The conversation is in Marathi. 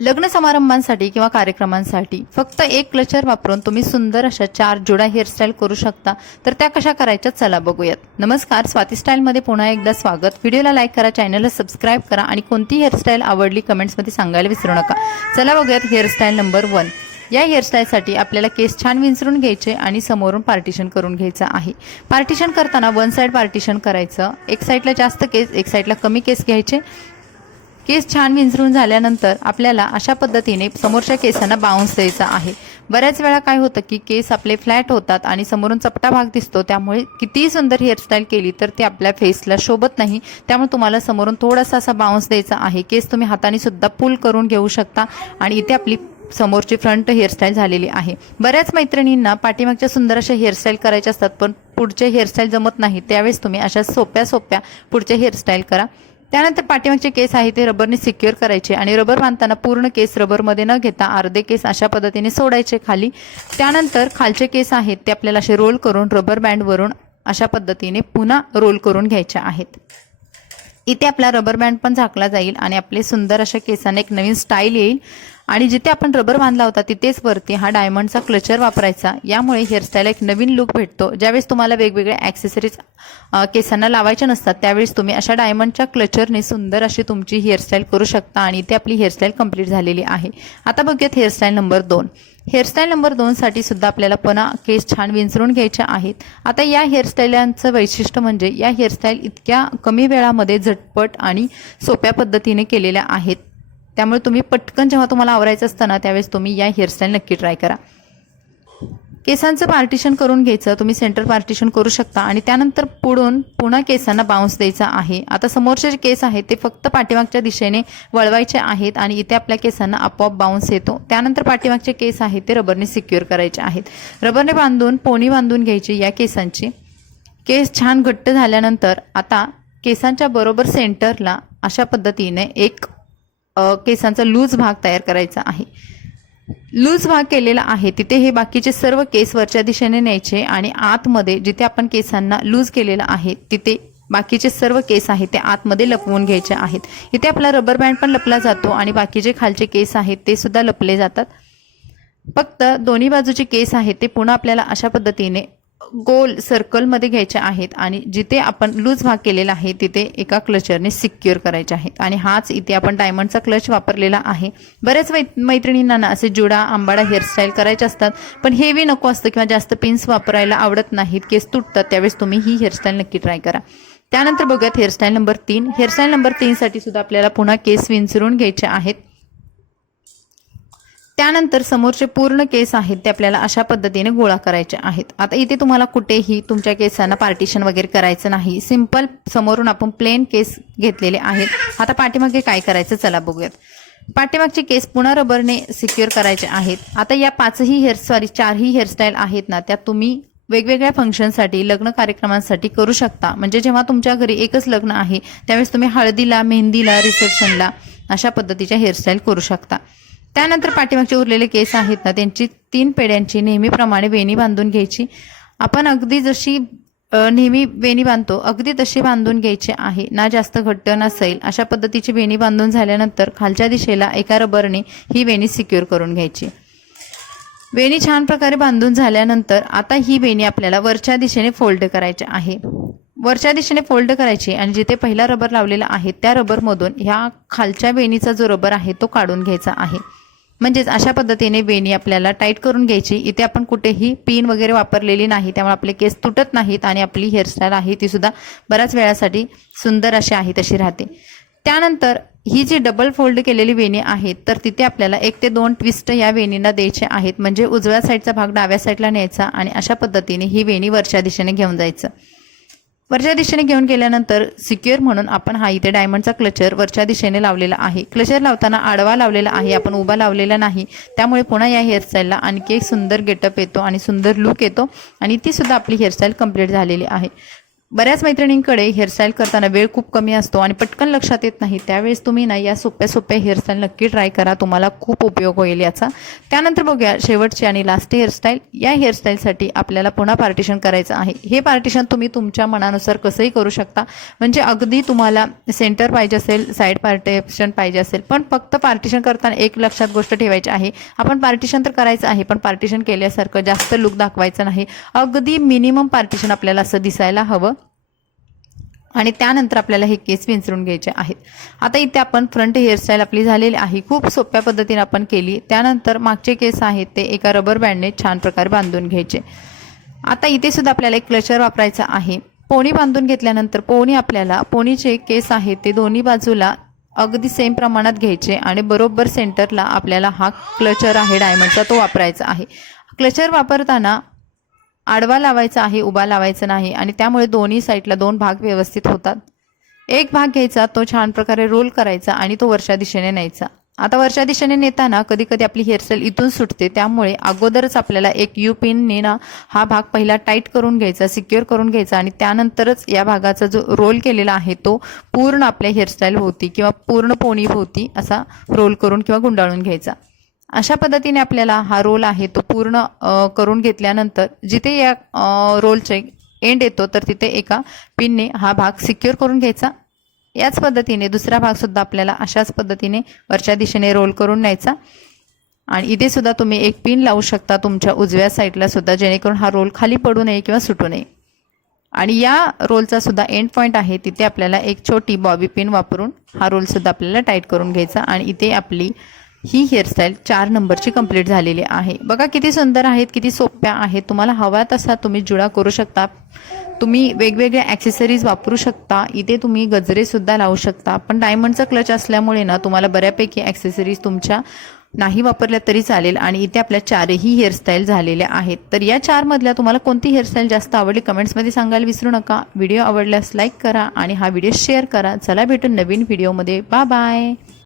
लग्न समारंभांसाठी किंवा कार्यक्रमांसाठी फक्त एक क्लचर वापरून तुम्ही सुंदर अशा 4 जोड्या हेअरस्टाईल करू शकता. तर त्या कशा करायच्या चला बघूयात. नमस्कार, स्वाती स्टाईलमध्ये पुन्हा एकदा स्वागत. व्हिडिओला लाईक करा, चॅनलला सबस्क्राईब करा आणि कोणती हेअरस्टाईल आवडली कमेंट्समध्ये सांगायला विसरू नका. चला बघूयात हेअरस्टाईल नंबर 1. या हेअरस्टाईलसाठी आपल्याला केस छान विंचरून घ्यायचे आणि समोरून पार्टिशन करून घ्यायचं आहे. पार्टिशन करताना वन साईड पार्टिशन करायचं. एक साईडला जास्त केस, एक साईडला कमी केस घ्यायचे. केस छान विंचरून झाल्यानंतर आपल्याला अशा पद्धतीने समोरच्या केसांना बाउन्स द्यायचा आहे. बऱ्याच वेळा काय होतं की केस आपले फ्लॅट होतात आणि समोरून चपटा भाग दिसतो, त्यामुळे कितीही सुंदर हेअरस्टाईल केली तर ते आपल्या फेसला शोभत नाही. त्यामुळे तुम्हाला समोरून थोडासा असा बाउन्स द्यायचा आहे. केस तुम्ही हाताने सुद्धा पुल करून घेऊ शकता आणि इथे आपली समोरची फ्रंट हेअरस्टाईल झालेली आहे. बऱ्याच मैत्रिणींना पाठीमागच्या सुंदर अशा हेअरस्टाईल करायच्या असतात, पण पुढचे हेअरस्टाईल जमत नाही. त्यावेळेस तुम्ही अशा सोप्या पुढच्या हेअरस्टाईल करा. त्यानंतर पाठीमागचे केस आहे ते रबरने सिक्युअर करायचे आणि रबर बांधताना पूर्ण केस रबरमध्ये न घेता अर्धे केस अशा पद्धतीने सोडायचे खाली. त्यानंतर खालचे केस आहेत ते आपल्याला असे रोल करून रबर बँडवरून अशा पद्धतीने पुन्हा रोल करून घ्यायचे आहेत. इथे आपला रबर बँड पण झाकला जाईल आणि आपले सुंदर अशा केसांना एक नवीन स्टाईल येईल. आणि जिथे आपण रबर बांधला होता तिथेच वरती हा डायमंडचा क्लचर वापरायचा. यामुळे हेअरस्टाईलला एक नवीन लुक भेटतो. ज्यावेळेस तुम्हाला वेगवेगळे ॲक्सेसरीज केसांना लावायच्या नसतात त्यावेळेस तुम्ही अशा डायमंडच्या क्लचरने सुंदर अशी तुमची हेअरस्टाईल करू शकता आणि इथे आपली हेअरस्टाईल कंप्लीट झालेली आहे. आता बघूयात हेअरस्टाईल नंबर 2. हेअरस्टाईल नंबर 2 साठी सुद्धा आपल्याला पुन्हा केस छान विंचरून घ्यायचे आहेत. आता या हेअरस्टाईलचं वैशिष्ट्य म्हणजे या हेअरस्टाईल इतक्या कमी वेळामध्ये झटपट आणि सोप्या पद्धतीने केलेल्या आहेत. त्यामुळे तुम्ही पटकन जेव्हा तुम्हाला आवरायचं असतं ना त्यावेळेस तुम्ही या हेअरस्टाईल नक्की ट्राय करा. केसांचं पार्टिशन करून घ्यायचं. तुम्ही सेंटर पार्टिशन करू शकता आणि त्यानंतर पुन्हा केसांना बाउन्स द्यायचा आहे. आता समोरचे जे केस आहेत ते फक्त पाठीमागच्या दिशेने वळवायचे आहेत आणि इथे आपल्या केसांना आपोआप बाउन्स येतो. त्यानंतर पाठीमागचे केस आहेत ते रबरने सिक्युअर करायचे आहेत. रबरने बांधून पोनी बांधून घ्यायची या केसांची. केस छान घट्ट झाल्यानंतर आता केसांच्या बरोबर सेंटरला अशा पद्धतीने एक केसांचा लूज भाग तयार करायचा आहे. लूज भाग केलेला आहे तिथे हे बाकीचे सर्व केस वरच्या दिशेने न्यायचे आणि आतमध्ये जिथे आपण केसांना लूज केलेला आहे तिथे बाकीचे सर्व केस आहेत ते आतमध्ये लपवून घ्यायचे आहेत. इथे आपला रबर बँड पण लपला जातो आणि बाकीचे खालचे केस आहेत ते सुद्धा लपले जातात. फक्त दोन्ही बाजूचे केस आहेत ते पुन्हा आपल्याला अशा पद्धतीने गोल सर्कलमध्ये घ्यायचे आहेत आणि जिथे आपण लूज भाग केलेला आहे तिथे एका क्लचरने सिक्युअर करायचे आहेत. आणि हाच इथे आपण डायमंडचा क्लच वापरलेला आहे. बऱ्याच मैत्रिणींना ना असे जुडा आंबाडा हेअरस्टाईल करायचे असतात, पण हेवी नको असतं किंवा जास्त पिन्स वापरायला आवडत नाहीत, केस तुटतात, त्यावेळेस तुम्ही ही हेअरस्टाईल नक्की ट्राय करा. त्यानंतर बघूयात हेअरस्टाईल नंबर 3. हेअरस्टाईल नंबर 3 साठी सुद्धा आपल्याला पुन्हा केस विंचरून घ्यायचे आहेत. त्यानंतर समोरचे पूर्ण केस आहेत ते आपल्याला अशा पद्धतीने गोळा करायचे आहेत. आता इथे तुम्हाला कुठेही तुमच्या केसांना पार्टिशन वगैरे करायचं नाही. सिंपल समोरून आपण प्लेन केस घेतलेले आहेत. आता पाठीमागे काय करायचं चला बघूयात. पाठीमागचे केस पुन्हा रबरने सिक्युअर करायचे आहेत. आता या 4ही हेअरस्टाईल आहेत ना त्या तुम्ही वेगवेगळ्या फंक्शनसाठी लग्न कार्यक्रमांसाठी करू शकता. म्हणजे जेव्हा तुमच्या घरी एकच लग्न आहे त्यावेळेस तुम्ही हळदीला, मेहंदीला, रिसेप्शनला अशा पद्धतीच्या हेअरस्टाईल करू शकता. त्यानंतर पाठीमागचे उरलेले केस आहेत ना त्यांची 3 पेड्यांची नेहमीप्रमाणे वेणी बांधून घ्यायची. आपण अगदी जशी नेहमी वेणी बांधतो अगदी तशी बांधून घ्यायची आहे. ना जास्त घट्ट ना सैल अशा पद्धतीची वेणी बांधून झाल्यानंतर खालच्या दिशेला एका रबरने ही वेणी सिक्युअर करून घ्यायची. वेणी छान प्रकारे बांधून झाल्यानंतर आता ही वेणी आपल्याला वरच्या दिशेने फोल्ड करायची आहे. वरच्या दिशेने फोल्ड करायची आणि जिथे पहिला रबर लावलेला आहे त्या रबरमधून ह्या खालच्या वेणीचा जो रबर आहे तो काढून घ्यायचा आहे. म्हणजेच अशा पद्धतीने वेणी आपल्याला टाईट करून घ्यायची. इथे आपण कुठेही पिन वगैरे वापरलेली नाही, त्यामुळे आपले केस तुटत नाहीत आणि आपली हेअरस्टाईल आहे ती सुद्धा बऱ्याच वेळासाठी सुंदर अशी आहे तशी राहते. त्यानंतर ही जी डबल फोल्ड केलेली वेणी आहे तर तिथे आपल्याला 1 ते 2 ट्विस्ट या वेणींना द्यायचे आहेत. म्हणजे उजव्या साईडचा भाग डाव्या साईडला न्यायचा आणि अशा पद्धतीने ही वेणी वरच्या दिशेने घेऊन जायचं. वरच्या दिशेने घेऊन गेल्यानंतर सिक्युअर म्हणून आपण हा इथे डायमंडचा क्लचर वरच्या दिशेने लावलेला आहे. क्लचर लावताना आडवा लावलेला आहे, आपण उभा लावलेला नाही. त्यामुळे पुन्हा या हेअरस्टाईलला आणखी एक सुंदर गेटअप येतो आणि सुंदर लुक येतो आणि ती सुद्धा आपली हेअरस्टाईल कंप्लीट झालेली आहे. बऱ्याच मैत्रिणींकडे हेअरस्टाईल करताना वेळ खूप कमी असतो आणि पटकन लक्षात येत नाही, त्यावेळेस तुम्ही ना या सोप्या हेअरस्टाईल नक्की ट्राय करा, तुम्हाला खूप उपयोग होईल याचा. त्यानंतर बघूया शेवटची आणि लास्ट हेअरस्टाईल. या हेअरस्टाईलसाठी आपल्याला पुन्हा पार्टिशन करायचं आहे. हे पार्टिशन तुम्ही तुमच्या मनानुसार कसंही करू शकता, म्हणजे अगदी तुम्हाला सेंटर पाहिजे असेल, साईड पार्टिशन पाहिजे असेल, पण फक्त पार्टिशन करताना एक लक्षात गोष्ट ठेवायची आहे, आपण पार्टिशन तर करायचं आहे पण पार्टिशन केल्यासारखं जास्त लुक दाखवायचं नाही. अगदी मिनिमम पार्टिशन आपल्याला असं दिसायला हवं. आणि त्यानंतर आपल्याला हे केस विंचरून घ्यायचे आहेत. आता इथे आपण फ्रंट हेअरस्टाईल आपली झालेली आहे, खूप सोप्या पद्धतीने आपण केली. त्यानंतर मागचे केस आहेत ते एका रबर बँडने छान प्रकारे बांधून घ्यायचे. आता इथे सुद्धा आपल्याला एक क्लचर वापरायचा आहे. पोणी बांधून घेतल्यानंतर पोणीचे केस आहेत ते दोन्ही बाजूला अगदी सेम प्रमाणात घ्यायचे आणि बरोबर सेंटरला आपल्याला हा क्लचर आहे डायमंडचा तो वापरायचा आहे. क्लचर वापरताना आडवा लावायचा आहे, उभा लावायचा नाही आणि त्यामुळे दोन्ही साईडला 2 भाग व्यवस्थित होतात. एक भाग घ्यायचा, तो छान प्रकारे रोल करायचा आणि तो वरच्या दिशेने न्यायचा. आता वरच्या दिशेने नेताना कधी कधी आपली हेअरस्टाईल इथून सुटते, त्यामुळे अगोदरच आपल्याला एक यू पिनने ना हा भाग पहिला टाईट करून घ्यायचा, सिक्युअर करून घ्यायचा आणि त्यानंतरच या भागाचा जो रोल केलेला आहे तो पूर्ण आपल्या हेअरस्टाईल होती किंवा पूर्ण पोनी होती असा रोल करून किंवा गुंडाळून घ्यायचा. अशा पद्धतीने आपल्याला हा रोल आहे तो पूर्ण करून घेतल्यानंतर जिथे या रोलचे एंड येतो तर तिथे एका पिनने हा भाग सिक्युअर करून घ्यायचा. याच पद्धतीने दुसरा भाग सुद्धा आपल्याला अशाच पद्धतीने वरच्या दिशेने रोल करून न्यायचा आणि इथे सुद्धा तुम्ही एक पिन लावू शकता तुमच्या उजव्या साईडला सुद्धा, जेणेकरून हा रोल खाली पडू नये किंवा सुटू नये. आणि या रोलचा सुद्धा एंड पॉईंट आहे, तिथे आपल्याला एक छोटी बॉबी पिन वापरून हा रोल सुद्धा आपल्याला टाईट करून घ्यायचा आणि इथे आपली ही हेअरस्टाईल 4 नंबरची कंप्लीट झालेली आहे. बघा किती सुंदर आहेत, किती सोप्या आहेत. तुम्हाला हवा तसा तुम्ही जुडा करू शकता. तुम्ही वेगवेगळ्या ॲक्सेसरीज वापरू शकता. इथे तुम्ही गजरे सुद्धा लावू शकता. पण डायमंडचा क्लच असल्यामुळे ना तुम्हाला बऱ्यापैकी ॲक्सेसरीज तुमच्या नाही वापरल्या तरी चालेल. आणि इथे आपल्या 4ही हेअरस्टाईल झालेल्या आहेत. तर या 4 मधल्या तुम्हाला कोणती हेअरस्टाईल जास्त आवडली कमेंट्समध्ये सांगायला विसरू नका. व्हिडिओ आवडल्यास लाईक करा आणि हा व्हिडिओ शेअर करा. चला भेटू नवीन व्हिडिओमध्ये. Bye bye.